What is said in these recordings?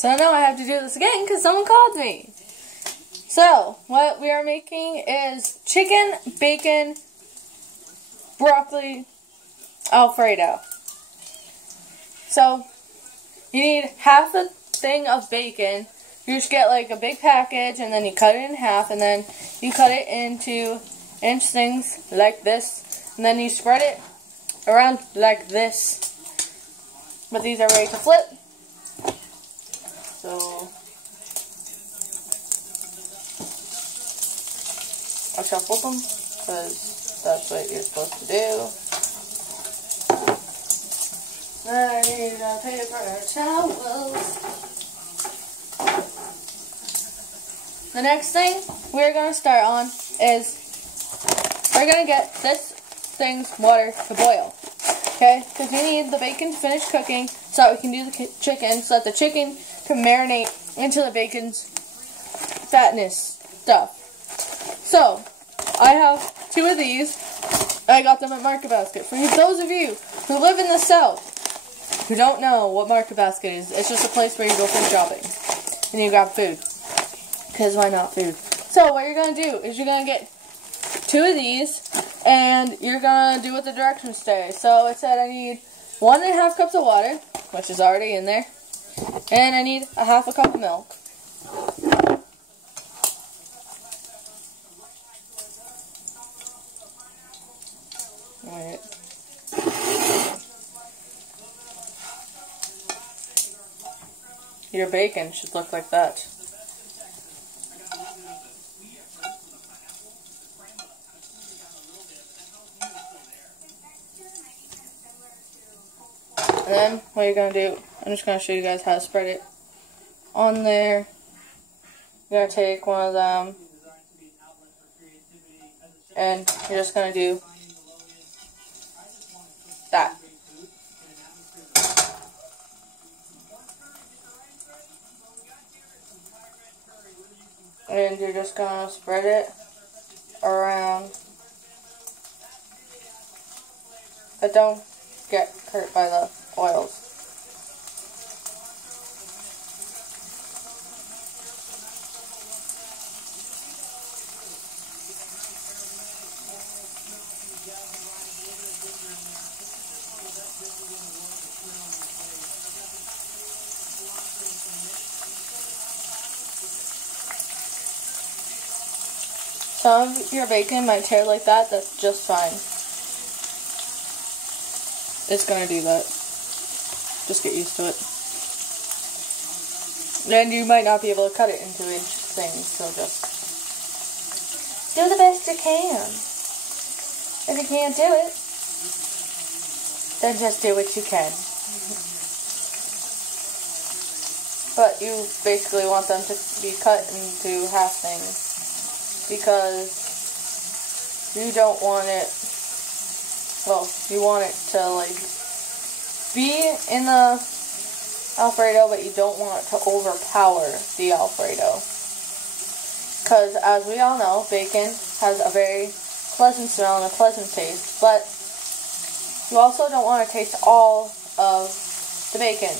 So now I have to do this again because someone called me. So, what we are making is chicken, bacon, broccoli, alfredo. So, you need half a thing of bacon. You just get like a big package and then you cut it in half and then you cut it into inch things like this. And then you spread it around like this. But these are ready to flip. So, I shall flip them because that's what you're supposed to do. I need a paper towel. The next thing we're going to start on is we're going to get this thing's water to boil. Okay? Because we need the bacon to finish cooking so that we can do the chicken, so that the chicken can marinate into the bacon's fatness stuff. So, I have 2 of these. I got them at Market Basket. For those of you who live in the South who don't know what Market Basket is, it's just a place where you go food shopping and you grab food. Because why not food? So what you're going to do is you're going to get 2 of these and you're going to do what the directions say. So it said I need 1.5 cups of water, which is already in there, and I need a half a cup of milk. Wait. Your bacon should look like that. And then, what you're going to do, I'm just going to show you guys how to spread it on there. You're going to take one of them, and you're just going to do that. And you're just going to spread it around, but don't get hurt by the oils. Some of your bacon might tear like that, that's just fine. It's gonna do that. Just get used to it. Then you might not be able to cut it into inch things, so just do the best you can. If you can't do it, then just do what you can. But you basically want them to be cut into half things, because you don't want it, well, you want it to like be in the alfredo, but you don't want it to overpower the alfredo. Because as we all know, bacon has a very pleasant smell and a pleasant taste, but you also don't want to taste all of the bacon.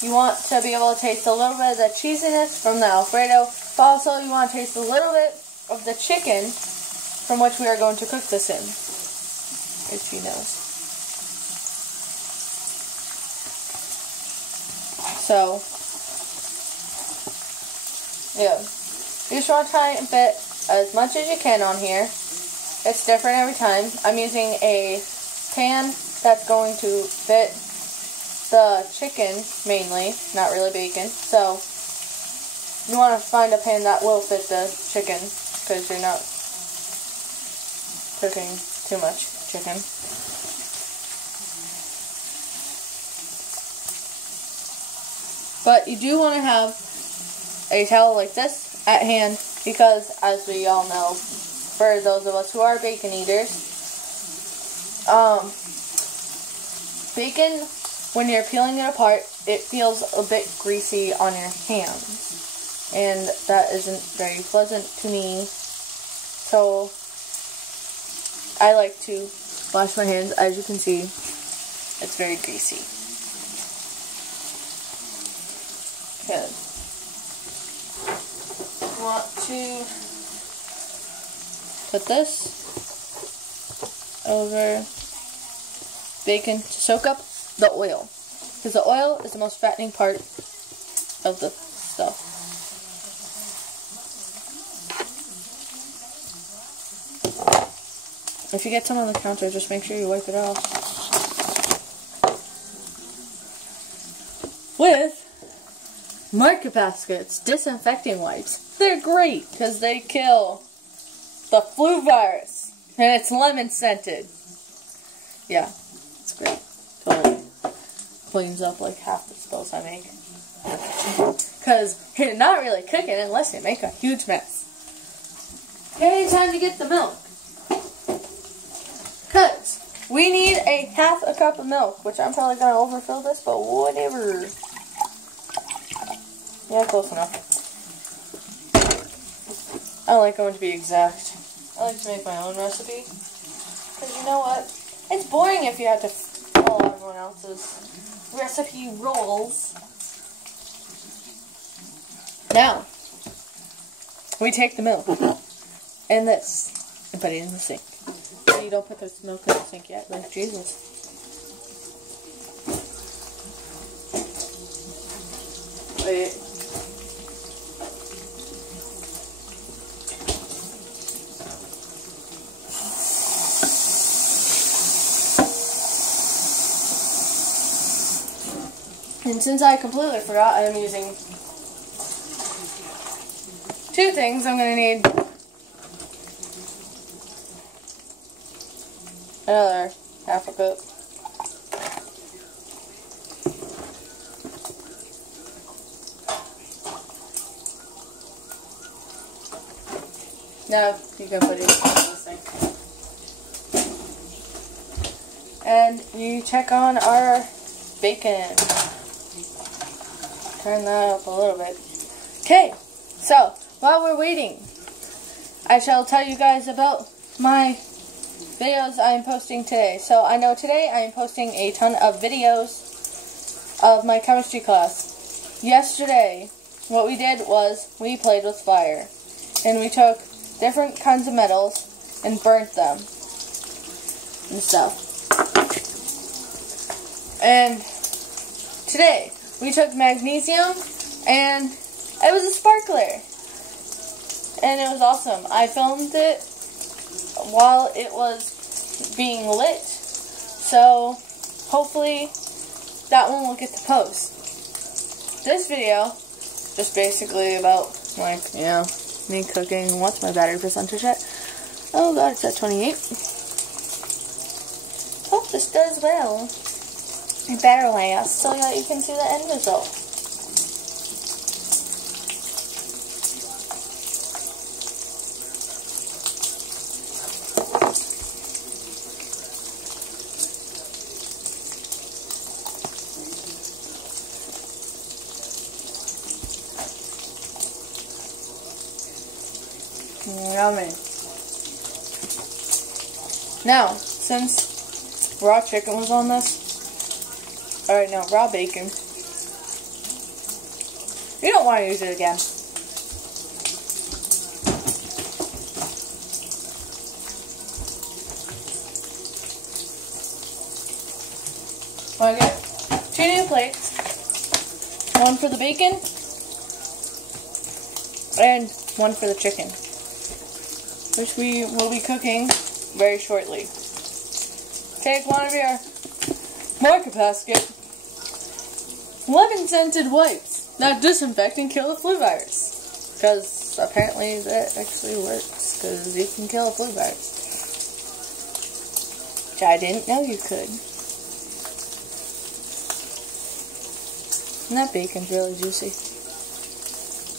You want to be able to taste a little bit of the cheesiness from the alfredo, but also you want to taste a little bit of the chicken from which we are going to cook this in. If she knows. So, yeah. You just want to try and fit as much as you can on here. It's different every time. I'm using a pan that's going to fit the chicken mainly, not really bacon. So, you want to find a pan that will fit the chicken, because you're not cooking too much chicken. But you do want to have a towel like this at hand, because as we all know, for those of us who are bacon eaters, bacon, when you're peeling it apart, it feels a bit greasy on your hands, and that isn't very pleasant to me. So I like to wash my hands. As you can see, it's very greasy. Okay. Want to put this over bacon to soak up the oil, because the oil is the most fattening part of the stuff. If you get some on the counter, just make sure you wipe it off with Market Basket's disinfecting wipes. They're great because they kill the flu virus, and it's lemon scented. Yeah, it's great. Totally cleans up like half the spills I make. Because you're not really cooking unless you make a huge mess. Okay, time to get the milk. Because we need a half a cup of milk, which I'm probably going to overfill this, but whatever. Yeah, close enough. I like going to be exact. I like to make my own recipe. Because you know what? It's boring if you have to follow everyone else's recipe rules. Now, we take the milk and this and put it in the sink. So you don't put this milk in the sink yet, like Jesus. Wait. And since I completely forgot, I am using two things. I'm going to need another half a cup. Now you can put it in the sink. And you check on our bacon. Turn that up a little bit. Okay, so while we're waiting, I shall tell you guys about my videos I am posting today. So I know today I am posting a ton of videos of my chemistry class. Yesterday, what we did was we played with fire. And we took different kinds of metals and burnt them and stuff. And today, we took magnesium, and it was a sparkler, and it was awesome. I filmed it while it was being lit, so hopefully that one will get to post. This video, just basically about, like, yeah, me cooking. What's my battery percentage at? Oh god, it's at 28. Hope this does well. It better last so that you can see the end result. Yummy. Now, since raw chicken was on this, alright, now, raw bacon. You don't want to use it again. I get 2 new plates. One for the bacon and one for the chicken, which we will be cooking very shortly. Take one of your Market Basket lemon scented wipes that disinfect and kill the flu virus, because apparently that actually works, because you can kill a flu virus, which I didn't know you could. And that bacon's really juicy.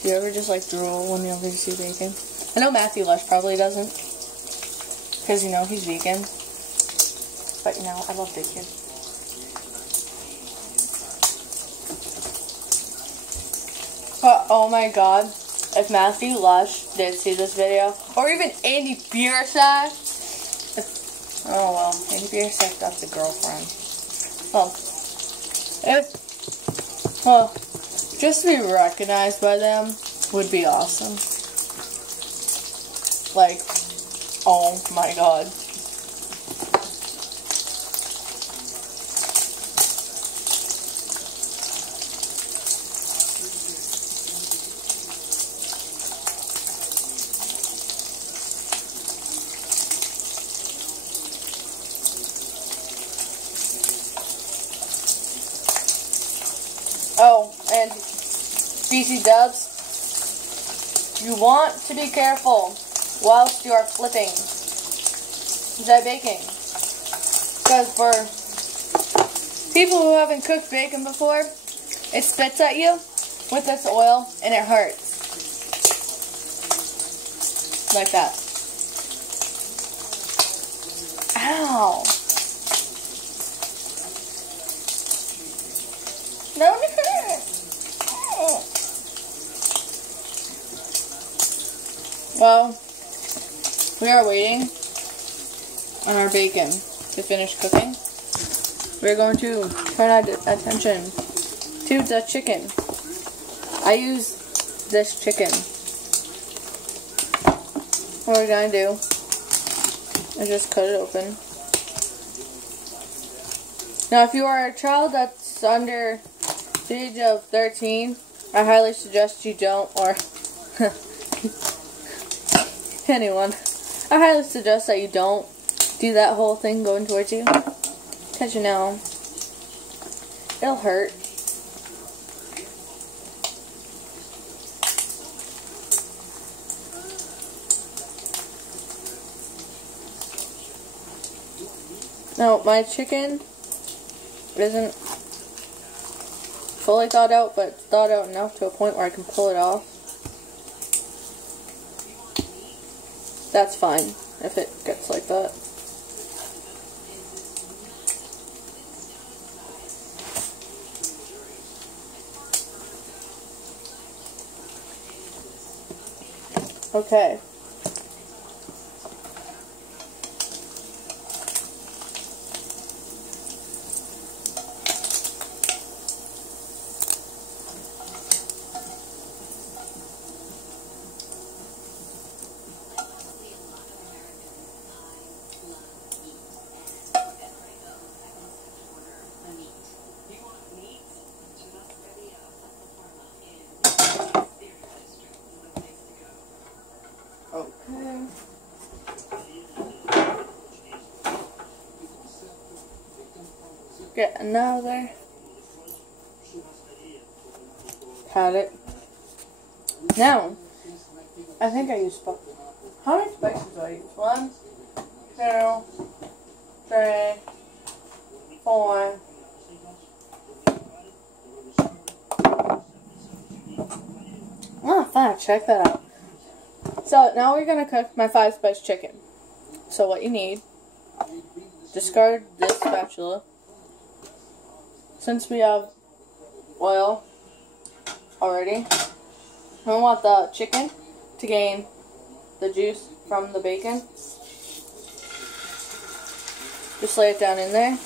Do you ever just like drool when you see bacon? I know Matthew Lush probably doesn't, because you know he's vegan, but you know I love bacon. But oh my god, if Matthew Lush did see this video, or even Andy Biersack, oh well, Andy Biersack got the girlfriend. Well, if Just to be recognized by them would be awesome. Like, oh my god. Oh, and BC Dubs, you want to be careful whilst you are flipping the baking. Because for people who haven't cooked bacon before, it spits at you with this oil and it hurts. Like that. Ow. No, well, we are waiting on our bacon to finish cooking. We're going to turn our attention to the chicken. I use this chicken. What we're going to do is just cut it open. Now, if you are a child that's under the age of 13, I highly suggest you don't, or anyone, I highly suggest that you don't do that whole thing going towards you, because you know, it'll hurt. Now, my chicken isn't fully thawed out, but it's thawed out enough to a point where I can pull it off. That's fine if it gets like that. Okay. Okay. Get another. Had it. Now, I think I used how many spices do I use? 1, 2, 3, 4. Oh, fine. Check that out. So now we're gonna cook my 5-spice chicken. So what you need, discard this spatula. Since we have oil already, I want the chicken to gain the juice from the bacon. Just lay it down in there.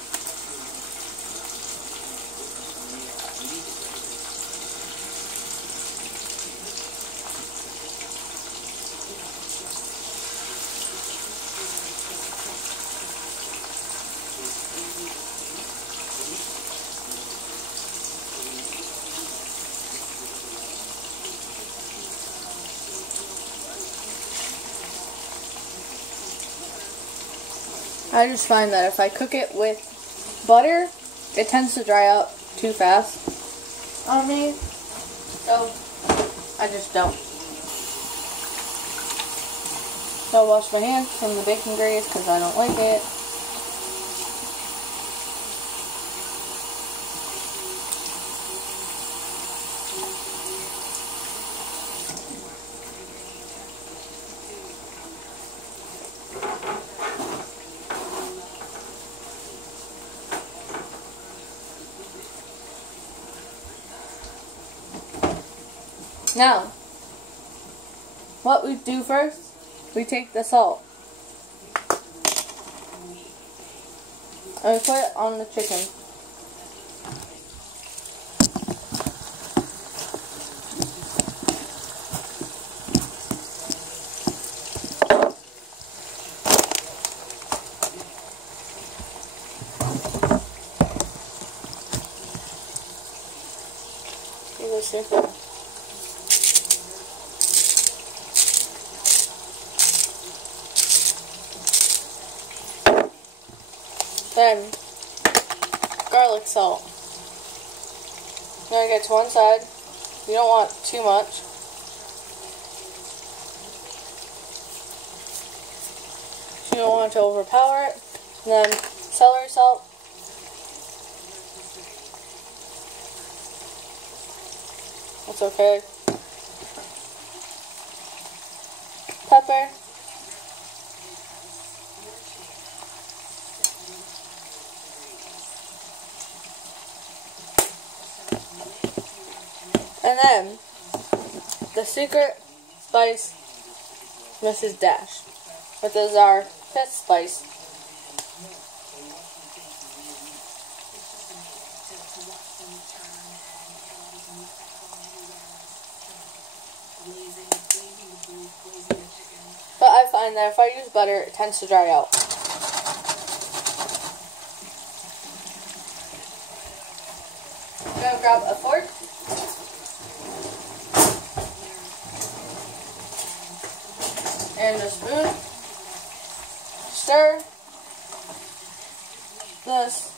I just find that if I cook it with butter, it tends to dry out too fast on me, so I just don't. So I'll wash my hands from the bacon grease because I don't like it. Now, what we do first, we take the salt and we put it on the chicken. You go see. Then, garlic salt. You're going to get to one side. You don't want too much. You don't want it to overpower it. And then, celery salt. That's okay. Pepper. And then, the secret spice, Mrs. Dash, which is our 5th spice. But I find that if I use butter, it tends to dry out. I'm going to grab a fork. And a spoon. Stir this.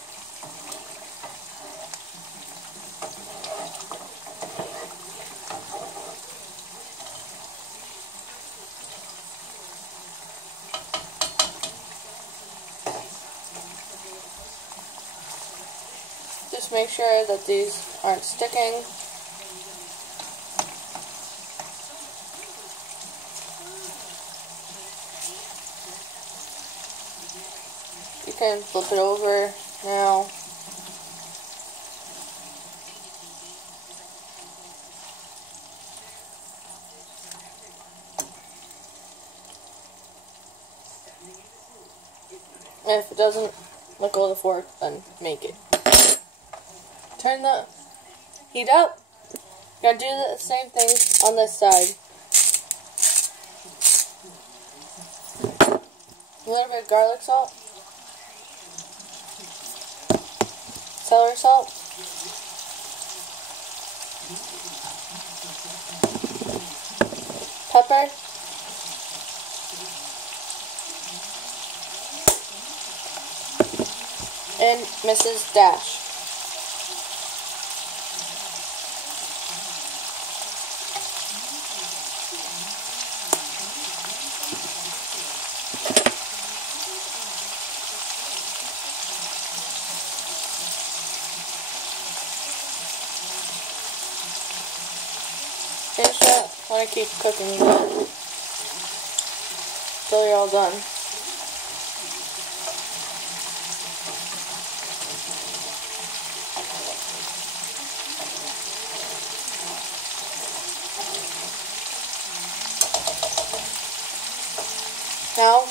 Just make sure that these aren't sticking. You can flip it over now. And if it doesn't let go of the fork, then make it. Turn the heat up. You're going to do the same thing on this side. A little bit of garlic salt. Celery salt. Pepper. And Mrs. Dash. Finish that. I want to keep cooking that until you're all done. Now,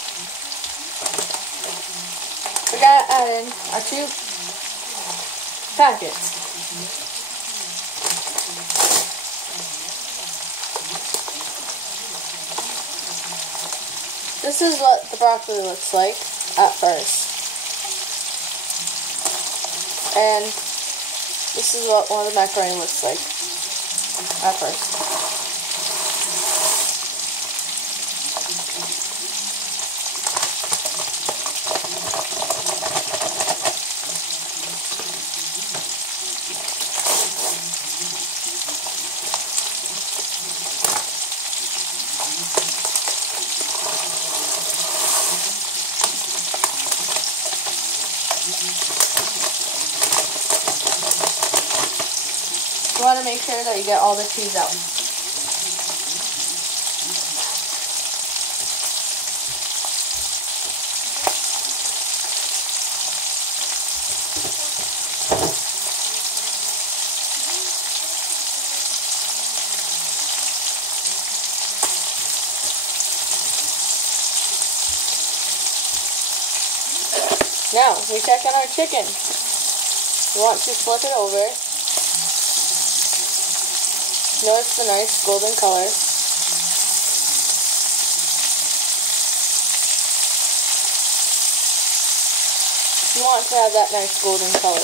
we gotta add in our 2 packets. This is what the broccoli looks like at first. And this is what one of the macaroni looks like at first. You want to make sure that you get all the cheese out. Now, we check on our chicken. You want to flip it over. Notice the nice golden color. You want to have that nice golden color.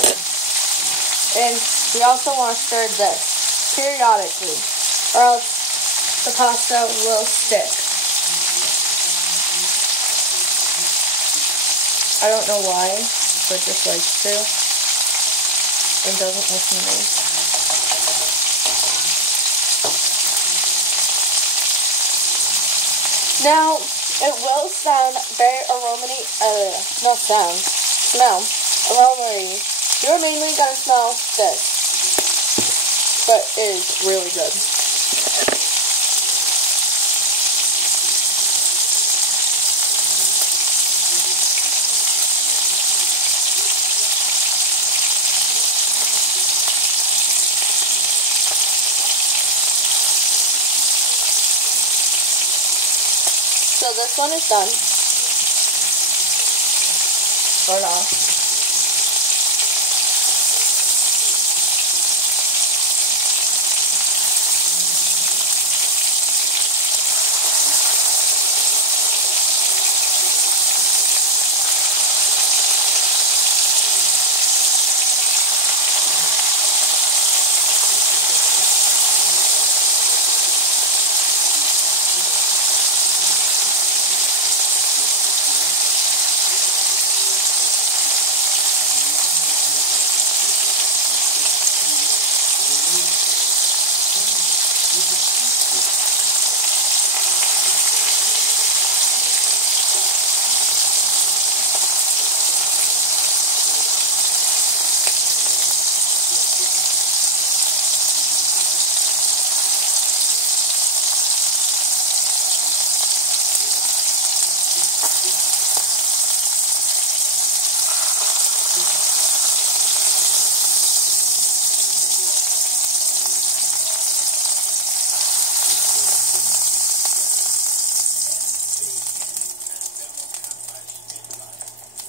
And we also want to stir this. periodically, or else the pasta will stick. I don't know why, but just likes to. And doesn't listen to me. Now, it will sound very smell aromaty. You're mainly going to smell this, but it is really good. So this one is done. Or not.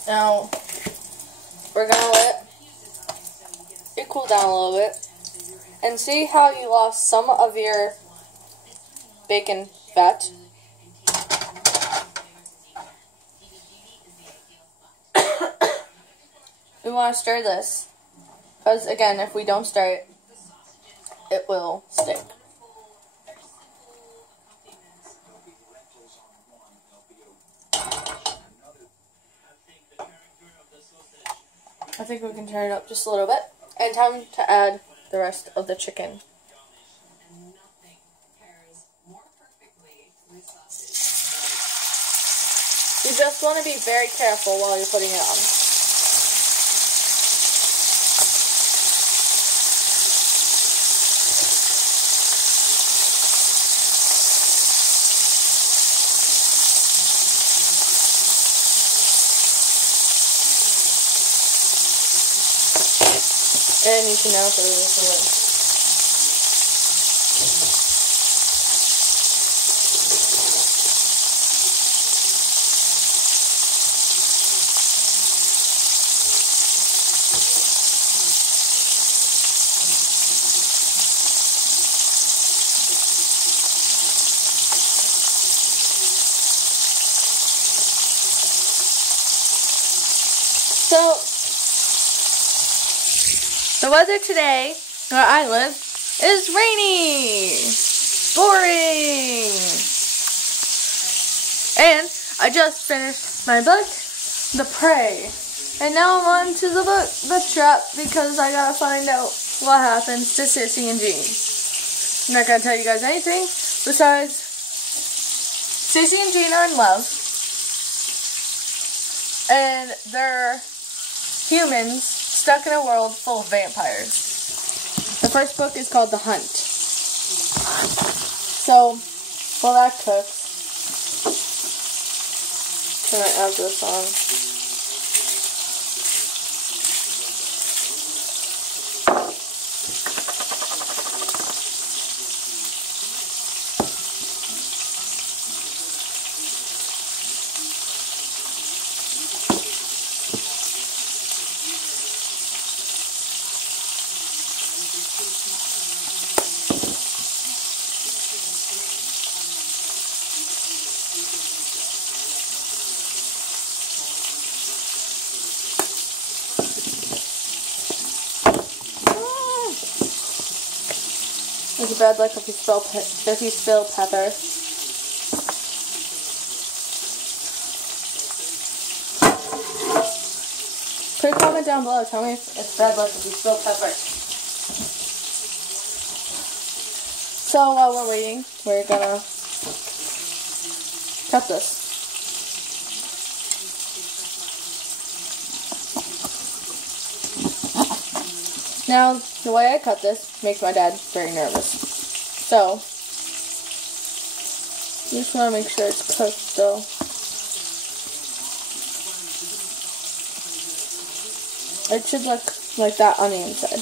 Now, we're going to let it cool down a little bit and see how you lost some of your bacon fat. We want to stir this because, again, if we don't stir it, it will stick. I think we can turn it up just a little bit. And time to add the rest of the chicken. You just want to be very careful while you're putting it on. And you can now throw this away. So, the weather today, where I live, is rainy. Boring. And I just finished my book, The Prey. And now I'm on to the book, The Trap, because I gotta find out what happens to Sissy and Jean. I'm not gonna tell you guys anything besides Sissy and Jean are in love. And they're humans stuck in a world full of vampires. The first book is called The Hunt. So, while that cooks, can I add this on? It's bad luck if you spill pepper. Put a comment down below. Tell me if it's bad luck if you spill pepper. So while we're waiting, we're gonna cut this. Now, the way I cut this makes my dad very nervous. So, you just want to make sure it's cooked still. It should look like that on the inside.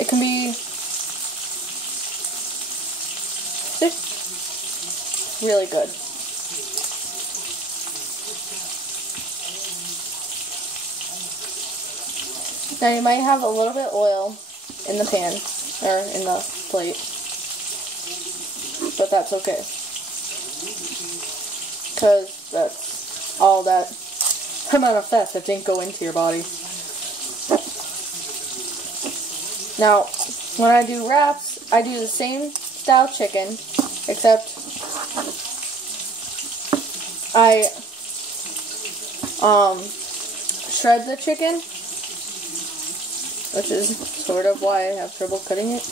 It can be really good. Now you might have a little bit of oil in the pan, or in the plate, but that's okay, because that's all that amount of fat that didn't go into your body. Now, when I do wraps, I do the same style chicken, except I shred the chicken, which is sort of why I have trouble cutting it.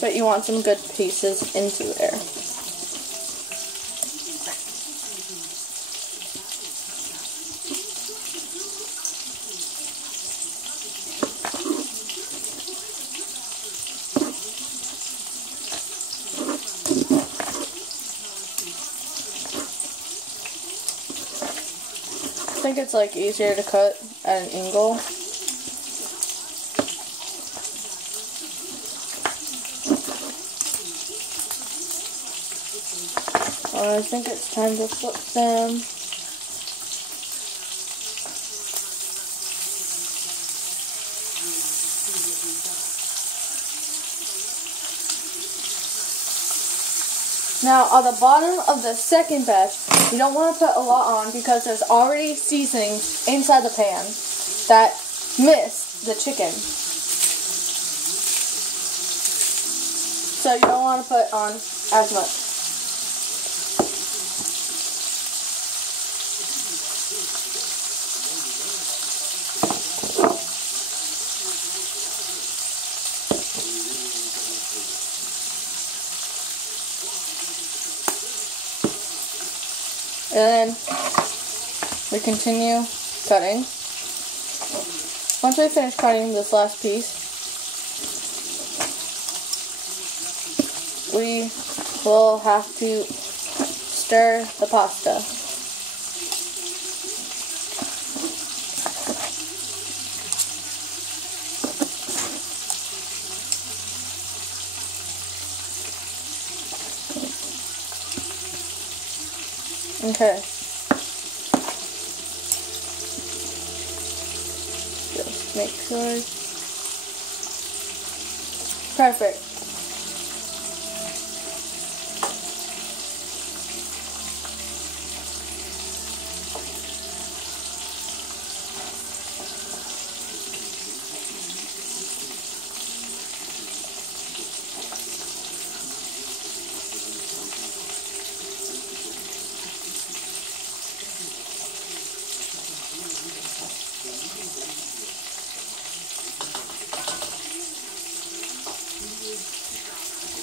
But you want some good pieces into there. I think it's like easier to cut at an angle. I think it's time to flip them. Now, on the bottom of the second batch, you don't want to put a lot on because there's already seasoning inside the pan that miss the chicken. So you don't want to put on as much. And then we continue cutting. Once we finish cutting this last piece, we will have to stir the pasta. Okay. Just make sure. Perfect.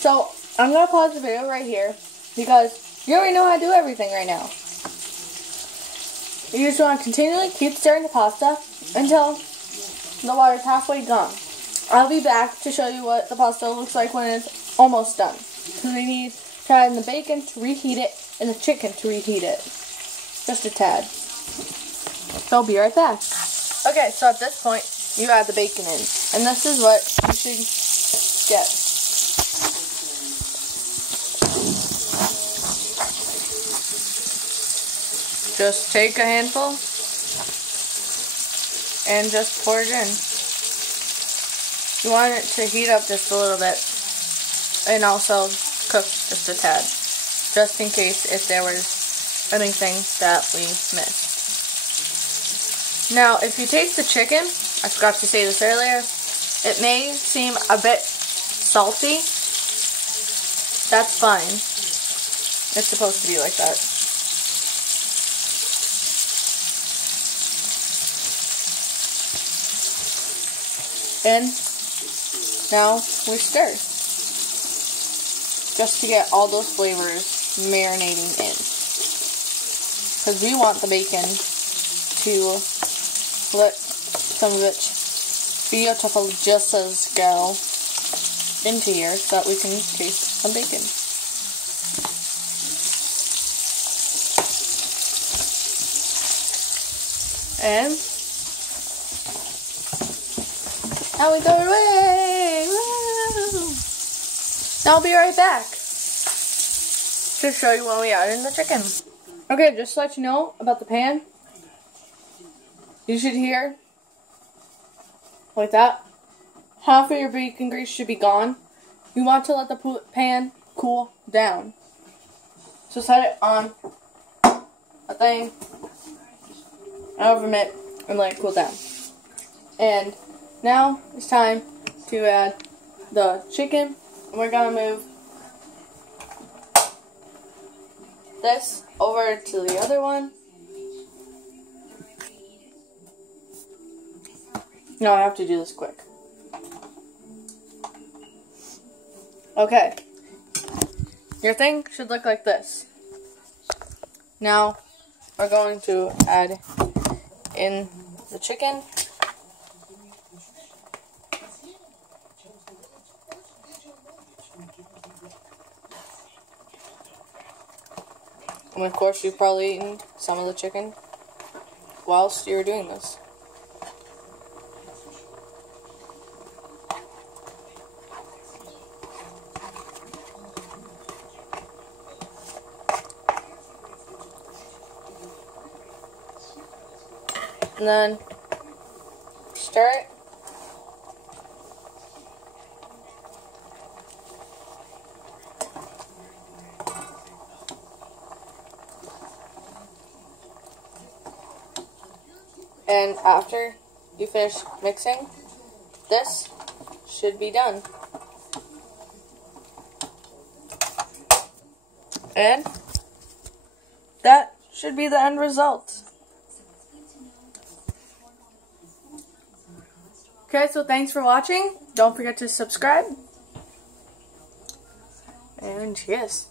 So, I'm going to pause the video right here because you already know how to do everything right now. You just want to continually keep stirring the pasta until the water is halfway gone. I'll be back to show you what the pasta looks like when it's almost done. Because we need to add in the bacon to reheat it and the chicken to reheat it. Just a tad. So I'll be right back. Okay, so at this point, you add the bacon in. And this is what you should get. Just take a handful and just pour it in. You want it to heat up just a little bit and also cook just a tad. just in case if there was anything that we missed. Now, if you taste the chicken, I forgot to say this earlier, it may seem a bit salty. That's fine. It's supposed to be like that. And now we stir, just to get all those flavors marinating in. Because we want the bacon to let some of its beautiful juices go into here so that we can taste some bacon. And now we throw it away. Woo! Now I'll be right back to show you what we added in the chicken. Okay, just to let you know about the pan, you should hear like that. Half of your bacon grease should be gone. You want to let the pan cool down. So set it on a thing, over a minute, and let it cool down. And now it's time to add the chicken. We're gonna move this over to the other one. No, I have to do this quick. Okay. Your thing should look like this. Now, we're going to add in the chicken. And of course, you've probably eaten some of the chicken whilst you're doing this. And then stir it. And after you finish mixing, this should be done. And that should be the end result. Okay, so thanks for watching. Don't forget to subscribe. And cheers.